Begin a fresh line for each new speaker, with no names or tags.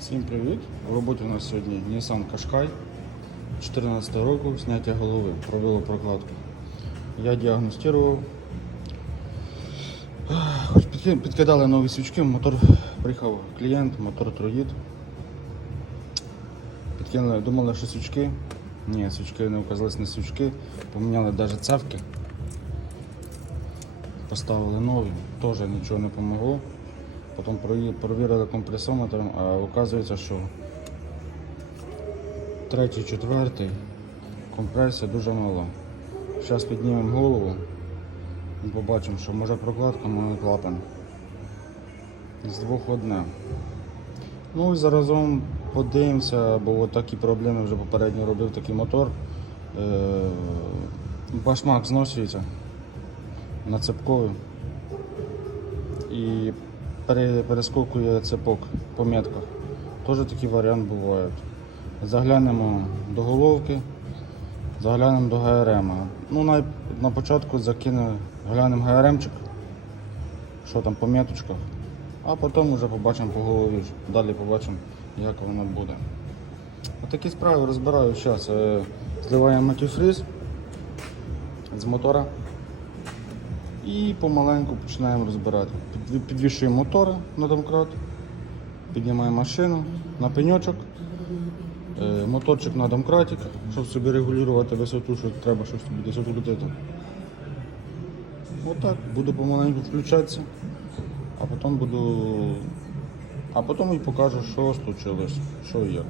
Всім привіт! В роботі у нас сьогодні Nissan Qashqai 14 року, зняття голови, провело прокладку. Я діагностував. Підкидали нові свічки, мотор приїхав клієнт, мотор троїд. Підкинули, думали, що свічки. Ні, свічки не оказались не свічки, поміняли навіть цевки. Поставили нові, теж нічого не допомогло. Потім провірили компресометром, а оказується, що третій, четвертий компресія дуже мала. Зараз піднімемо голову і побачимо, що може прокладка, може клапан. З двох одне. Ну і заразом подивимося, бо такі проблеми вже попередньо робив такий мотор. Е, Башмак зносюється на цепковий і перескокує цепок по метках. Теж такий варіант буває. Заглянемо до головки, заглянемо до ГРМ. Ну, на, на початку закину, глянемо ГРМчик, що там по меточках, а потім вже побачимо по голові. Далі побачимо, як воно буде. Отакі справи розбираю зараз. Зливаємо антифриз з мотора. І помаленьку починаємо розбирати. Під- Підвішуємо мотори на домкрат, піднімаємо машину на пеньочок, е, моторчик на домкратик, щоб собі регулювати висоту, що треба, щоб собі десь открутити. Отак, буду помаленьку включатися, а потім буду. А потім і покажу, що случилось, що і як.